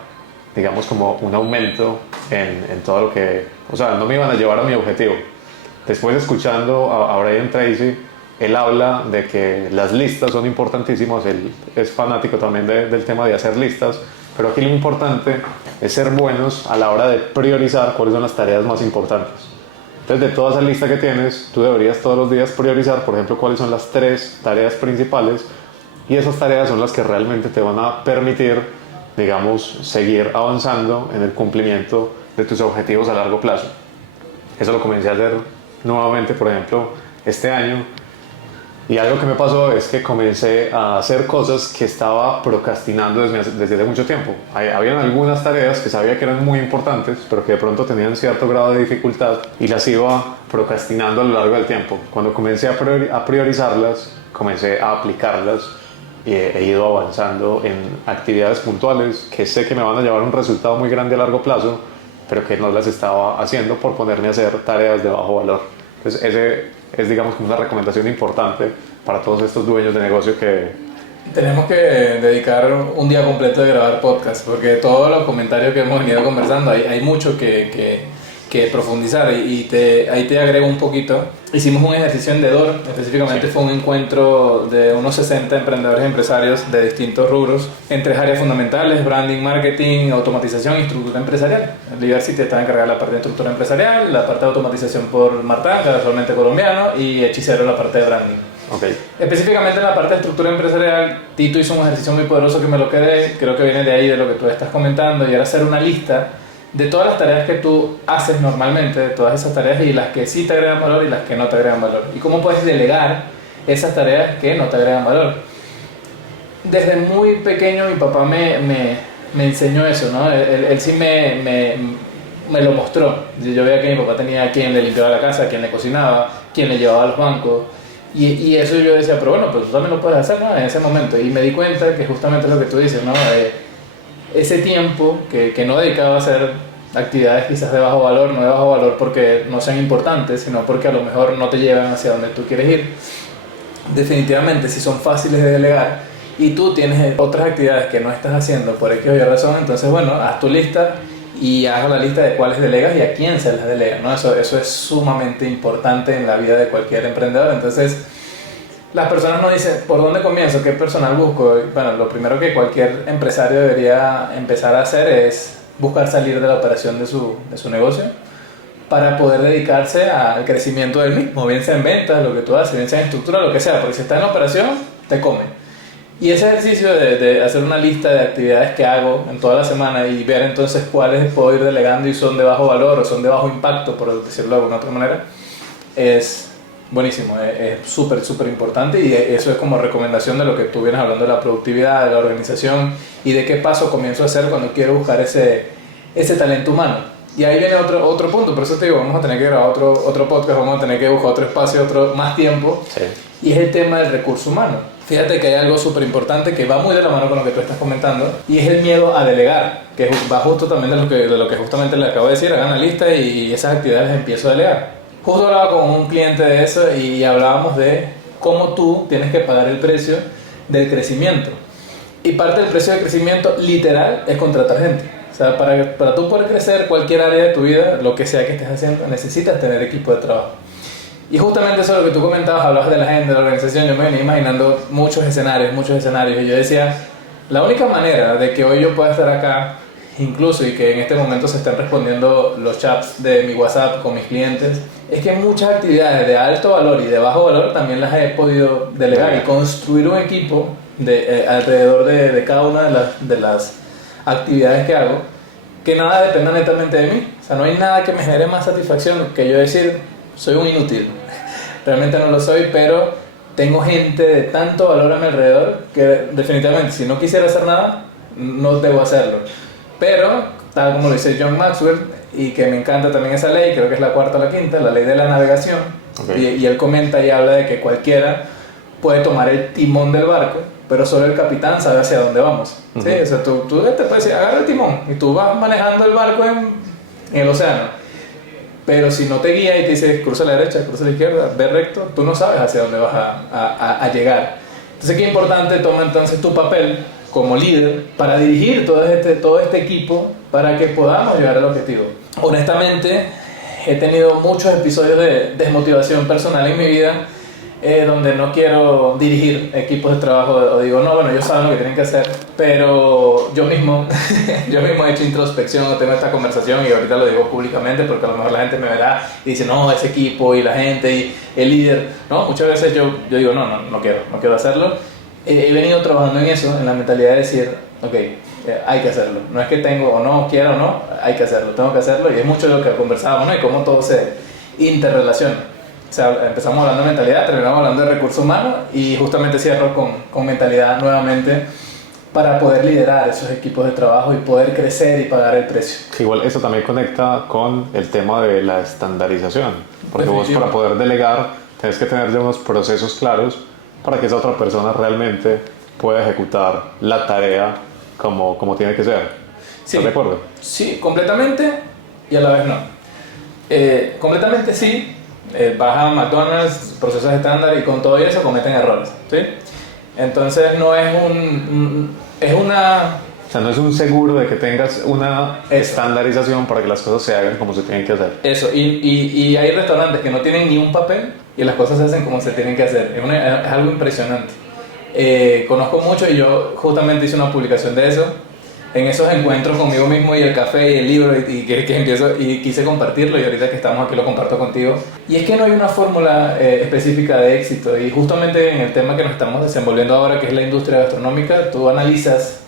digamos, como un aumento en todo lo que, o sea, no me iban a llevar a mi objetivo. Después, escuchando a Brian Tracy, él habla de que las listas son importantísimas. Él es fanático también del tema de hacer listas, pero aquí lo importante es ser buenos a la hora de priorizar cuáles son las tareas más importantes. Entonces, de toda esa lista que tienes, tú deberías todos los días priorizar, por ejemplo, cuáles son las 3 tareas principales, y esas tareas son las que realmente te van a permitir, digamos, seguir avanzando en el cumplimiento de tus objetivos a largo plazo. Eso lo comencé a hacer nuevamente, por ejemplo, este año. Y algo que me pasó es que comencé a hacer cosas que estaba procrastinando desde hace mucho tiempo. Habían algunas tareas que sabía que eran muy importantes, pero que de pronto tenían cierto grado de dificultad y las iba procrastinando a lo largo del tiempo. Cuando comencé a priorizarlas, comencé a aplicarlas y he ido avanzando en actividades puntuales que sé que me van a llevar un resultado muy grande a largo plazo, pero que no las estaba haciendo por ponerme a hacer tareas de bajo valor. Entonces ese es, digamos, como una recomendación importante para todos estos dueños de negocio que... Tenemos que dedicar un día completo de grabar podcast, porque todos los comentarios que hemos venido conversando, hay mucho que profundizar, y ahí te agrego un poquito. Hicimos un ejercicio en Dedor, específicamente fue un encuentro de unos 60 emprendedores y empresarios de distintos rubros en 3 áreas fundamentales: branding, marketing, automatización y estructura empresarial. Libercity estaba encargada de la parte de estructura empresarial, la parte de automatización por Martán, casualmente colombiano, y Hechicero la parte de branding. Okay. Específicamente en la parte de estructura empresarial, Tito hizo un ejercicio muy poderoso que me lo quedé, creo que viene de ahí, de lo que tú estás comentando, y era hacer una lista de todas las tareas que tú haces normalmente, de todas esas tareas, y las que sí te agregan valor y las que no te agregan valor. Y cómo puedes delegar esas tareas que no te agregan valor. Desde muy pequeño mi papá me enseñó eso, ¿no? Él sí me lo mostró. Yo veía que mi papá tenía quien le limpiaba la casa, quien le cocinaba, quien le llevaba a los bancos. Y eso yo decía, pero bueno, pues tú también lo puedes hacer, ¿no? En ese momento. Y me di cuenta que justamente es lo que tú dices, ¿no? Ese tiempo que no dedicaba a hacer actividades quizás de bajo valor, no de bajo valor porque no sean importantes, sino porque a lo mejor no te llevan hacia donde tú quieres ir. Definitivamente, si son fáciles de delegar y tú tienes otras actividades que no estás haciendo por X o Y razón, entonces bueno, haz tu lista y haz la lista de cuáles delegas y a quién se las delegas, ¿no? Eso es sumamente importante en la vida de cualquier emprendedor. Entonces, las personas no dicen, ¿por dónde comienzo? ¿Qué personal busco? Bueno, lo primero que cualquier empresario debería empezar a hacer es buscar salir de la operación de su negocio, para poder dedicarse al crecimiento del mismo, bien sea en ventas, lo que tú haces, bien sea en estructura, lo que sea, porque si está en operación, te come. Y ese ejercicio de hacer una lista de actividades que hago en toda la semana y ver entonces cuáles puedo ir delegando y son de bajo valor o son de bajo impacto, por decirlo de alguna otra manera, es buenísimo, es súper, súper importante, y eso es como recomendación de lo que tú vienes hablando de la productividad, de la organización y de qué paso comienzo a hacer cuando quiero buscar ese talento humano. Y ahí viene otro punto, por eso te digo, vamos a tener que grabar otro podcast, vamos a tener que buscar otro espacio, más tiempo, Sí. y es el tema del recurso humano. Fíjate que hay algo súper importante que va muy de la mano con lo que tú estás comentando, y es el miedo a delegar, que va justo también de lo que justamente le acabo de decir. Hagan la lista y esas actividades las empiezo a delegar. Justo hablaba con un cliente de eso y hablábamos de cómo tú tienes que pagar el precio del crecimiento. Y parte del precio del crecimiento literal es contratar gente. O sea, para tú poder crecer cualquier área de tu vida, lo que sea que estés haciendo, necesitas tener equipo de trabajo. Y justamente eso es lo que tú comentabas, hablabas de la gente, de la organización. Yo me venía imaginando muchos escenarios, y yo decía, la única manera de que hoy yo pueda estar acá, incluso, y que en este momento se estén respondiendo los chats de mi WhatsApp con mis clientes, es que muchas actividades de alto valor y de bajo valor también las he podido delegar y construir un equipo alrededor de cada una de las actividades que hago, que nada dependa netamente de mí. O sea, no hay nada que me genere más satisfacción que yo decir, soy un inútil. Realmente no lo soy, pero tengo gente de tanto valor a mi alrededor que definitivamente, si no quisiera hacer nada, no debo hacerlo. Pero, tal como lo dice John Maxwell, y que me encanta también esa ley, creo que es la cuarta o la quinta, la ley de la navegación, Okay. y él comenta y habla de que cualquiera puede tomar el timón del barco, pero solo el capitán sabe hacia dónde vamos. ¿Sí? O sea, tú te puedes decir, agarra el timón, y tú vas manejando el barco en el océano. Pero si no te guía y te dice cruza a la derecha, cruza a la izquierda, ve recto, tú no sabes hacia dónde vas a llegar. Entonces, qué importante toma entonces tu papel como líder para dirigir todo este equipo para que podamos llegar al objetivo. Honestamente, he tenido muchos episodios de desmotivación personal en mi vida, donde no quiero dirigir equipos de trabajo, o digo, no, bueno, ellos saben lo que tienen que hacer, pero yo mismo he hecho introspección, o tengo esta conversación, y ahorita lo digo públicamente porque a lo mejor la gente me verá y dice, no, ese equipo y la gente y el líder, no, muchas veces yo digo, no quiero hacerlo. He venido trabajando en eso, en la mentalidad de decir, ok, hay que hacerlo, no es que tengo o no, quiero o no, hay que hacerlo, tengo que hacerlo, y es mucho de lo que conversábamos, ¿no? Y cómo todo se interrelaciona. O sea, empezamos hablando de mentalidad, terminamos hablando de recursos humanos, y justamente cierro con mentalidad nuevamente, para poder liderar esos equipos de trabajo y poder crecer y pagar el precio. Igual eso también conecta con el tema de la estandarización, porque vos, para poder delegar, tenés que tener ya unos procesos claros para que esa otra persona realmente pueda ejecutar la tarea como tiene que ser. Sí, ¿Estás de acuerdo? Sí, completamente, y a la vez no. Completamente sí. Vas a McDonald's, procesos estándar, y con todo eso cometen errores, ¿sí? Entonces no es es una... O sea, no es un seguro de que tengas una estandarización para que las cosas se hagan como se tienen que hacer. Eso, y hay restaurantes que no tienen ni un papel y las cosas se hacen como se tienen que hacer. Es algo impresionante. Conozco mucho, y yo justamente hice una publicación de eso, en esos encuentros conmigo mismo y el café y el libro, y que empiezo, y quise compartirlo, y ahorita que estamos aquí lo comparto contigo. Y es que no hay una fórmula específica de éxito, y justamente en el tema que nos estamos desenvolviendo ahora, que es la industria gastronómica, tú analizas,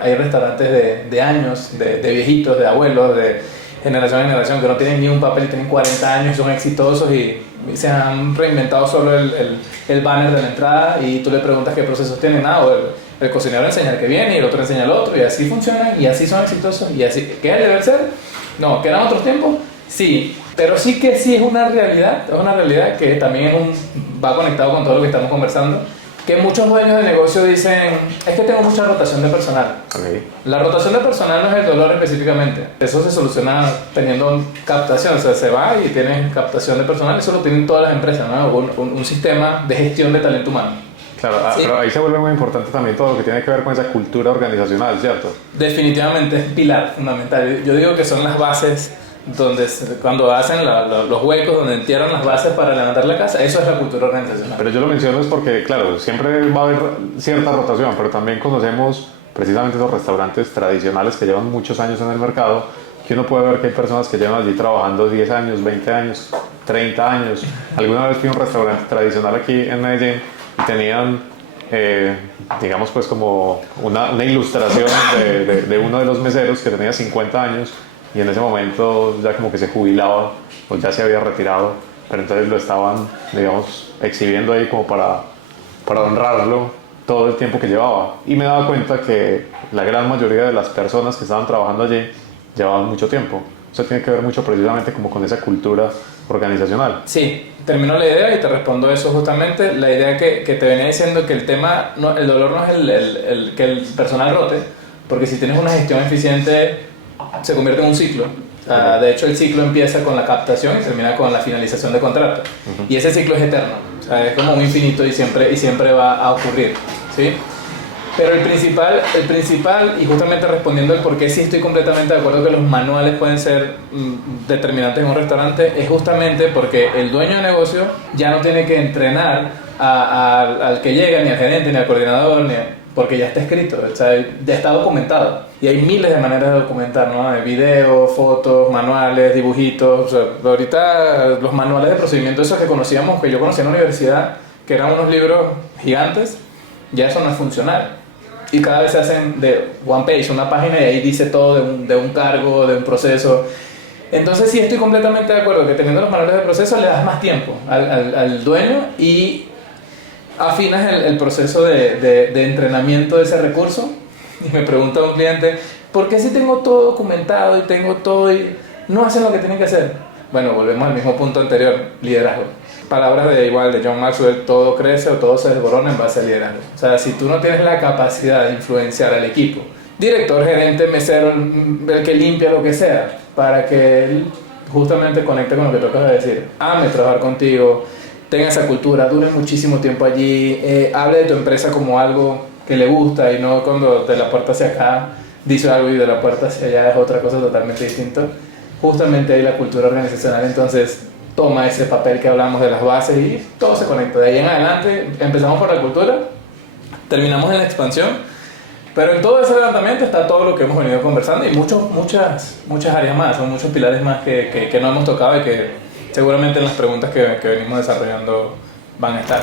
hay restaurantes de años, de viejitos, de abuelos, de generación en generación, que no tienen ni un papel y tienen 40 años y son exitosos, y se han reinventado solo el banner de la entrada, y tú le preguntas qué procesos tienen, el cocinero enseña el que viene y el otro enseña el otro, y así funcionan y así son exitosos, y así. ¿Qué debe ser? No, ¿que eran otros tiempos? Sí, pero sí que sí es una realidad que también va conectado con todo lo que estamos conversando, que muchos dueños de negocio dicen, es que tengo mucha rotación de personal. Okay. La rotación de personal no es el dolor específicamente, eso se soluciona teniendo captación, o sea, se va y tienen captación de personal, eso lo tienen todas las empresas, ¿no? Un sistema de gestión de talento humano. Claro, sí. Pero ahí se vuelve muy importante también todo lo que tiene que ver con esa cultura organizacional, ¿cierto? Definitivamente es pilar fundamental. Yo digo que son las bases, donde cuando hacen los huecos, donde entierran las bases para levantar la casa, eso es la cultura organizacional. Pero yo lo menciono es porque, claro, siempre va a haber cierta rotación, pero también conocemos precisamente esos restaurantes tradicionales que llevan muchos años en el mercado, que que uno puede ver que hay personas que llevan allí trabajando 10 años, 20 años, 30 años. Alguna vez fui a un restaurante tradicional aquí en Medellín y tenían, digamos pues como una ilustración de uno de los meseros que tenía 50 años y en ese momento ya como que se jubilaba o ya se había retirado, pero entonces lo estaban, digamos, exhibiendo ahí como para honrarlo todo el tiempo que llevaba. Y me daba cuenta que la gran mayoría de las personas que estaban trabajando allí llevaban mucho tiempo. Eso tiene que ver mucho precisamente como con esa cultura organizacional. Sí, termino la idea y te respondo eso justamente. La idea que te venía diciendo que el tema, no, el dolor no es que el personal rote, porque si tienes una gestión eficiente se convierte en un ciclo. O sea, de hecho el ciclo empieza con la captación y termina con la finalización de contrato. Y ese ciclo es eterno, o sea, es como un infinito y siempre va a ocurrir, ¿sí? Pero el principal, y justamente respondiendo el por qué sí estoy completamente de acuerdo que los manuales pueden ser determinantes en un restaurante, es justamente porque el dueño de negocio ya no tiene que entrenar al que llega, ni al gerente, ni al coordinador, porque ya está escrito, o sea, ya está documentado. Y hay miles de maneras de documentar, ¿no? De videos, fotos, manuales, dibujitos. O sea, ahorita los manuales de procedimiento, esos que conocíamos, que yo conocía en la universidad, que eran unos libros gigantes, ya eso no es funcional. Y cada vez se hacen de one page, una página, y ahí dice todo de un cargo, de un proceso. Entonces sí estoy completamente de acuerdo que teniendo los manuales de proceso le das más tiempo al dueño y afinas el proceso de entrenamiento de ese recurso. Y me pregunta un cliente, ¿por qué si tengo todo documentado y tengo todo y no hacen lo que tienen que hacer? Bueno, volvemos al mismo punto anterior, liderazgo. Palabras de John Maxwell, todo crece o todo se desborona en base al liderazgo. O sea, si tú no tienes la capacidad de influenciar al equipo, director, gerente, mesero, el que limpia, lo que sea, para que él justamente conecte con lo que tú acabas de decir, ame trabajar contigo, tenga esa cultura, dure muchísimo tiempo allí, hable de tu empresa como algo que le gusta y no cuando de la puerta hacia acá dice algo y de la puerta hacia allá es otra cosa totalmente distinta. Justamente ahí la cultura organizacional entonces toma ese papel que hablamos de las bases y todo se conecta. De ahí en adelante empezamos por la cultura, terminamos en la expansión, pero en todo ese levantamiento está todo lo que hemos venido conversando y muchas áreas más, son muchos pilares más que no hemos tocado y que seguramente en las preguntas que venimos desarrollando van a estar.